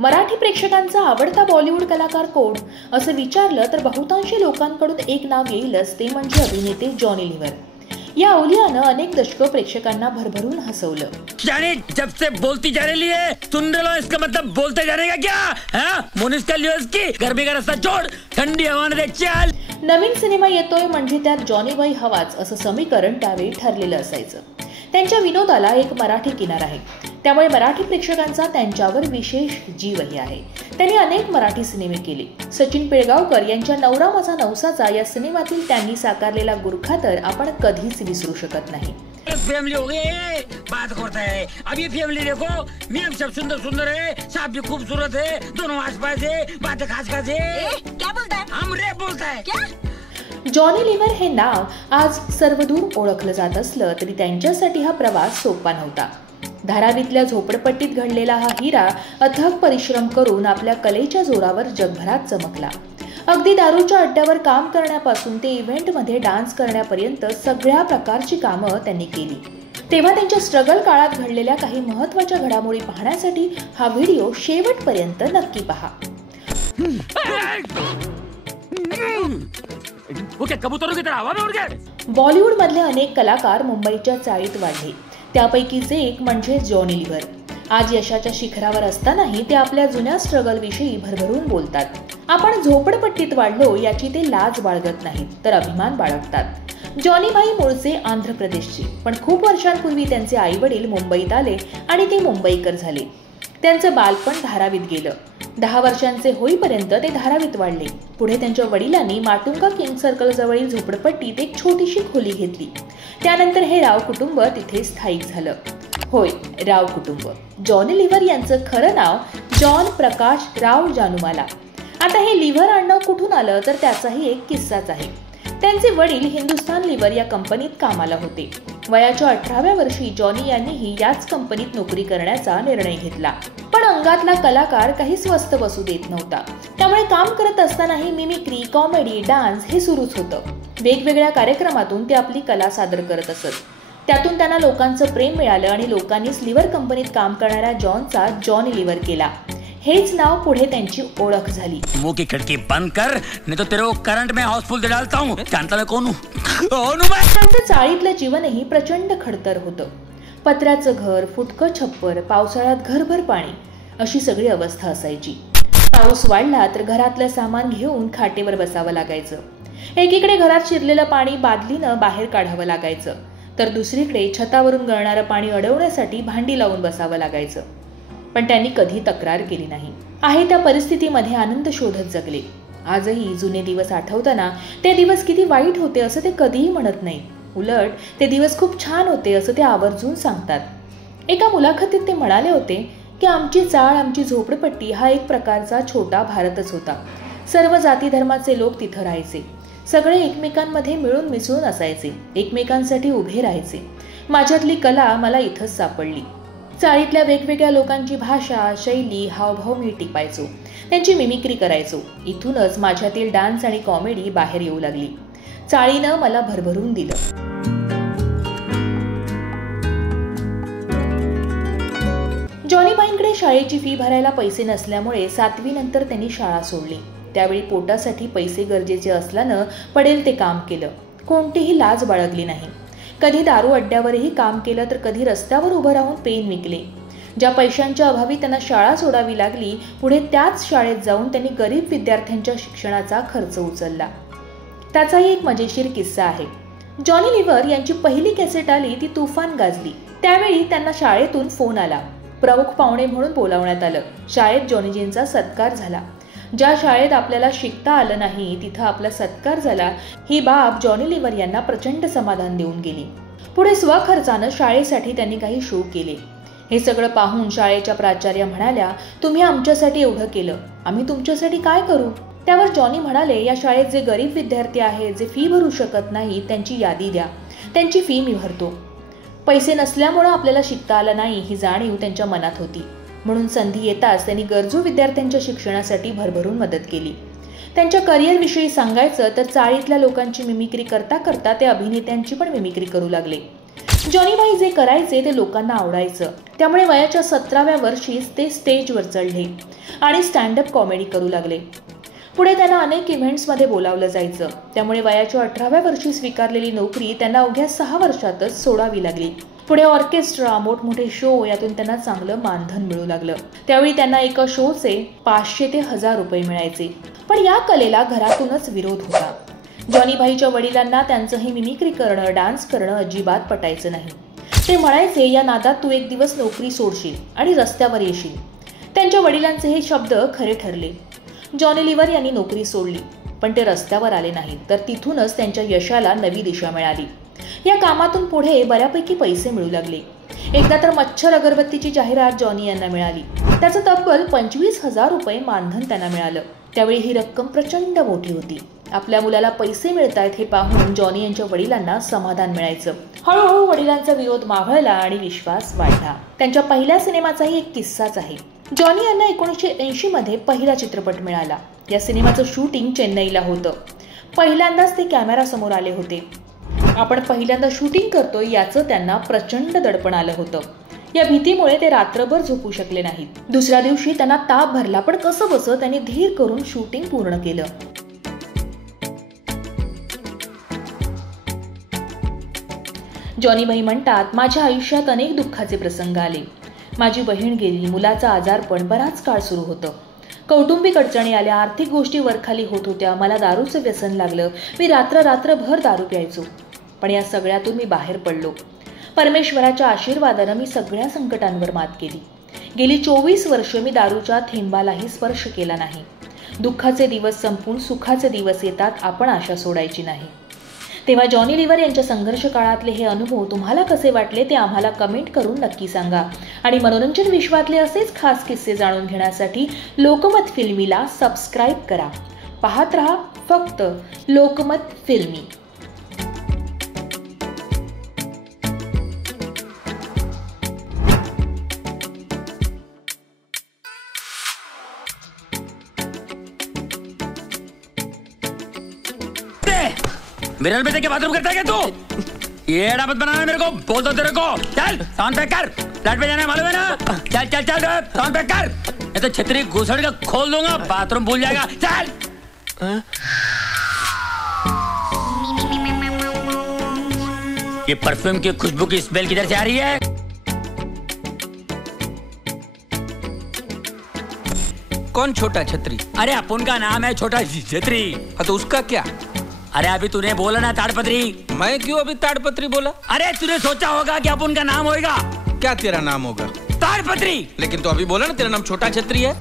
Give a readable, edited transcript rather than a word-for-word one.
मराठी प्रेक्षकांचा आवडता बॉलिवूड कलाकार कोण असं विचारलं तर बहुतांशी लोकांकडून एक नाव येईलच, ते म्हणजे अभिनेते जॉनी लिव्हर. या अवलियानं अनेक दशकं प्रेक्षकांना भरभरून हसवलं. जानी जब से बोलती जा रही है सुन रहे हो, इसका मतलब बोलते जाने का क्या? हाँ मुनिस्का लियोस की गरमी का रस्ता छोड़, ठंडी हवा ने चल. नवीन सिनेमा येतोय म्हणजे त्यात जॉनी बाई हवाच असं समीकरण त्यावेळी ठरलेलं असायचं. त्यांच्या विनोदाला एक मराठी किनार आहे, त्यामुळे मराठी प्रेक्षकांचा त्यांच्यावर विशेष जीवही आहे. त्यांनी अनेक मराठी सिनेमे केले. सचिन पिळगावकर यांच्या नवरा माझा नवसाचा या सिनेमातील त्यांनी साकारलेला गुरखा तर आपण कधीच विसरू शकत नाही. फैमिली हो गई बात करता है. अब ये फैमिली देखो, मैम सब सुंदर सुंदर है, साहब भी खूबसूरत है, दोनों आसपास है, बातें खास खास है. क्या बोलता है? हम रे बोलता है क्या? जॉनी लिव्हर हे नाव आज सर्वदूर ओळखलं जात असलं तरी त्यांच्यासाठी हा प्रवास सोपा नव्हता. धारावीतल्या झोपडपट्टीत घडलेला हा हिरा अथक परिश्रम करून आपल्या कलेच्या जोरावर जगभरात चमकला. अगदी दारूच्या अड्ड्यावर काम करण्यापासून ते इव्हेंटमध्ये डान्स करण्यापर्यंत सगळ्या प्रकारची कामं त्यांनी केली. तेव्हा त्यांच्या स्ट्रगल काळात घडलेल्या काही महत्त्वाच्या घडामोडी पाहण्यासाठी हा व्हिडिओ शेवटपर्यंत नक्की पहा. बॉलिवूड मधले अनेक कलाकार मुंबईच्या चाळीत वाढले, त्यापैकीचे एक म्हणजे जॉनी लिव्हर. आज यशाच्या शिखरावर असतानाही ते आपल्या जुन्या स्ट्रगल विषयी भरभरून बोलतात. आपण झोपडपट्टीत वाढलो याची ते लाज बाळगत नाहीत, तर अभिमान बाळगतात. जॉनी भाई मूळचे आंध्र प्रदेशचे, पण खूप वर्षांपूर्वी त्यांचे आई वडील मुंबईत आले आणि ते मुंबईकर झाले. त्यांचं बालपण धारावीत गेलं. 10 वर्षांचे होईपर्यंत ते धारावीत वाढले. पुढे त्यांच्या वडिलांनी माटुंगा किंग सर्कल जवळील झोपडपट्टीत एक छोटीशी खोली घेतली. त्यानंतर हे राव कुटुंब तिथे स्थायिक झालं. होय, राव कुटुंब. जॉनी लिव्हर यांचं खरं नाव जॉन प्रकाश राव जानुमाला. आता हे लिव्हर आडनाव कुठून आलं तर त्याचाही एक किस्साच आहे. त्यांचे वडील हिंदुस्तान लिव्हर या कंपनीत कामाला होते. वयाच्या 18व्या वर्षी जॉनी यांनीही याच कंपनीत नोकरी करण्याचा निर्णय घेतला. पण अंगातला कलाकार काही स्वस्त बसू देत नव्हता. त्यामुळे काम करत असतानाही मिमिक्री, कॉमेडी, डान्स हे सुरूच होतं. वेगवेगळ्या कार्यक्रमातून ते आपली कला सादर करत असत. त्यातून त्यांना लोकांचं प्रेम मिळालं आणि लोकांनीच लिव्हर कंपनीत काम करणाऱ्या जॉनचा जॉनी लिव्हर केला. हेच नाव पुढे त्यांची ओळख झाली. मुंह की खिड़की बंद कर, नहीं तो तेरे को करंट में हाउसफुल दे डालता हूं. जानता मैं कौन हूं? त्यांचं चाळीतलं जीवनही प्रचंड खडतर होतं. पत्र्याचं घर, फुटकं छप्पर, पावसाळ्यात घरभर पाणी, अशी सगळी अवस्था असायची. पाऊस वाढला तर घरातलं सामान घेऊन खाटेवर बसावं लागायचं. एकीकडे घरात शिरलेलं पाणी बादलीनं बाहेर काढावं लागायचं, तर दुसरीकडे छतावरून गळणारं पाणी अडवण्यासाठी भांडी लावून बसावं लागायचं. पण त्यांनी कधी तक्रार केली नाही. आहे त्या परिस्थितीमध्ये आनंद शोधत जगले. आजही जुने दिवस आठवताना ते दिवस किती वाईट होते असं ते कधीही म्हणत नाही. उलट ते दिवस खूप छान होते असं ते आवर्जून सांगतात. एका मुलाखतीत ते म्हणाले होते की आमची चाळ, आमची झोपडपट्टी हा एक प्रकारचा छोटा भारतच होता. सर्व जाती धर्माचे लोक तिथं राहायचे. सगळे एकमेकांमध्ये मिळून मिसळून असायचे, एकमेकांसाठी उभे राहायचे. माझ्यातली कला मला इथंच सापडली. चाळीतल्या वेगवेगळ्या लोकांची भाषा, शैली, हावभाव मी टिपायचो, त्यांची मिमिक्री करायचो. इथूनच माझ्यातील डान्स आणि कॉमेडी बाहेर येऊ लागली. चाळीनं मला भरभरून दिलं. जॉनी बाईंकडे शाळेची फी भरायला पैसे नसल्यामुळे 7वी नंतर त्यांनी शाळा सोडली. त्यावेळी पोटासाठी पैसे गरजेचे असल्यानं पडेल ते काम केलं. कोणतीही लाज बाळगली नाही. कधी दारू अड्ड्यावरही काम केलं तर कधी रस्त्यावर उभं राहून पेन विकले. ज्या पैशांच्या अभावी त्यांना शाळा सोडावी लागली, पुढे त्याच शाळेत जाऊन त्यांनी गरीब विद्यार्थ्यांच्या शिक्षणाचा खर्च उचलला. त्याचाही एक मजेशीर किस्सा आहे. जॉनी लिव्हर यांची पहिली कॅसेट आली ती तुफान गाजली. त्यावेळी त्यांना शाळेतून फोन आला. प्रमुख पाहुणे म्हणून बोलावण्यात आलं. शाळेत जॉनीजींचा सत्कार झाला. ज्या शाळेत आपल्याला शिकता आलं नाही तिथं आपला सत्कार झाला, ही बाब जॉनी लिव्हर यांना प्रचंड समाधान देऊन गेली. पुढे स्वखर्चानं शाळेसाठी त्यांनी काही शो केले. हे सगळं पाहून शाळेच्या प्राचार्या म्हणाल्या, तुम्ही आमच्यासाठी एवढं केलं, आम्ही तुमच्यासाठी काय करू? त्यावर जॉनी म्हणाले, या शाळेत जे गरीब विद्यार्थी आहेत, जे फी भरू शकत नाही, त्यांची यादी द्या, त्यांची फी मी भरतो. पैसे नसल्यामुळं आपल्याला शिकता आलं नाही ही जाणीव त्यांच्या मनात होती. म्हणून संधी येताच त्यांनी गरजू विद्यार्थ्यांच्या शिक्षणासाठी भरभरून मदत केली. त्यांच्या करिअरविषयी सांगायचं तर चाळीतल्या लोकांची मिमिक्री करता करता ते अभिनेत्यांची पण मिमिक्री करू लागले. जॉनी भाई जे करायचे ते लोकांना आवडायचं, त्यामुळे वयाच्या 17व्या वर्षीच ते स्टेजवर चढले आणि स्टँडअप कॉमेडी करू लागले. पुढे त्यांना अनेक इव्हेंट्समध्ये बोलावलं जायचं, त्यामुळे वयाच्या 18व्या वर्षी स्वीकारलेली नोकरी त्यांना अवघ्या 6 वर्षातच सोडावी लागली. पुढे ऑर्केस्ट्रा, मोठमोठे शो यातून त्यांना चांगलं मानधन मिळू लागलं. त्यावेळी त्यांना एका शोचे 500 ते 1000 रुपये मिळायचे. पण या कलेला घरातूनच विरोध होता. जॉनी भाईच्या वडिलांना त्यांचं हे मिमिक्री करणं, डान्स करणं अजिबात पटायचं नाही. ते म्हणायचे, या नादात तू एक दिवस नोकरी सोडशील आणि रस्त्यावर येशील. त्यांच्या वडिलांचे हे शब्द खरे ठरले. जॉनी लिव्हर यांनी नोकरी सोडली, पण ते रस्त्यावर आले नाहीत, तर तिथूनच त्यांच्या यशाला नवी दिशा मिळाली. या कामातून पुढे बऱ्यापैकी पैसे मिळू लागले. एकदा तर मच्छर अगरबत्तीची जाहिरात जॉनी यांना मिळाली. त्याचं तब्बल 25,000 रुपये मानधन त्यांना मिळालं. त्यावेळी ही रक्कम प्रचंड मोठी होती. आपल्या मुलाला पैसे मिळतायत हे पाहून जॉनी यांच्या वडिलांना समाधान मिळायचं. हळूहळू वडिलांचा विरोध मावळला आणि विश्वास वाढला. त्यांच्या पहिल्या सिनेमाचाही एक किस्साच आहे. जॉनी यांना 1980 मध्ये पहिला चित्रपट मिळाला. या सिनेमाचं शूटिंग चेन्नईला होतं. पहिल्यांदाच ते कॅमेरासमोर आले होते. आपण पहिल्यांदा शूटिंग करतोय याचं त्यांना प्रचंड दडपण आलं होतं. या भीतीमुळे ते रात्रभर झोपू शकले नाहीत. दुसऱ्या दिवशी त्यांना ताप भरला, पण कसं बसं त्यांनी धीर करून शूटिंग पूर्ण केलं. जॉनी भाई म्हणतात, माझ्या आयुष्यात अनेक दुःखाचे प्रसंग आले. माझी बहीण गेली, मुलाचा आजारपण बराच काळ सुरू होतं. कौटुंबिक अडचणी आल्या, आर्थिक गोष्टी वरखाली होत होत्या. मला दारूचं व्यसन लागलं. मी रात्रभर दारू प्यायचो. पण या सगळ्यातून मी बाहेर पडलो. परमेश्वराच्या आशीर्वादानं मी सगळ्या संकटांवर मात केली. गेली 24 वर्ष मी दारूच्या थेंबालाही स्पर्श केला नाही. दुःखाचे दिवस संपून सुखाचे दिवस येतात, आपण आशा सोडायची नाही. तेव्हा जॉनी लिव्हर यांच्या संघर्ष काळातले हे अनुभव तुम्हाला कसे वाटले ते आम्हाला कमेंट करून नक्की सांगा. आणि मनोरंजन विश्वातले असेच खास किस्से जाणून घेण्यासाठी लोकमत फिल्मीला सबस्क्राईब करा. पाहत रहा फक्त लोकमत फिल्मी. मिरर में देख के बाथरूम करता है क्या तू? ये एड़ा मत बनाना मेरे को, बोल दो तेरे को. चल साउंड पैक कर, फ्लैट पे जाना है मालूम है ना. चल चल चल साउंड पैक कर, नहीं तो छतरी घुसड़ के खोल दूंगा, बाथरूम भूल जाएगा. चल. ये परफ्यूम की खुशबू की स्मेल किधर से आ रही है? कौन छोटा छतरी? अरे अपन का नाम है छोटा छतरी. तो उसका क्या? अरे अभी तूने बोला ना ताड़पत्री. मैं क्यों अभी ताड़पत्री बोला? अरे तूने सोचा होगा कि अपन का नाम होगा. क्या तेरा नाम होगा? ताड़पत्री. लेकिन तो अभी बोला ना तेरा नाम छोटा छतरी है.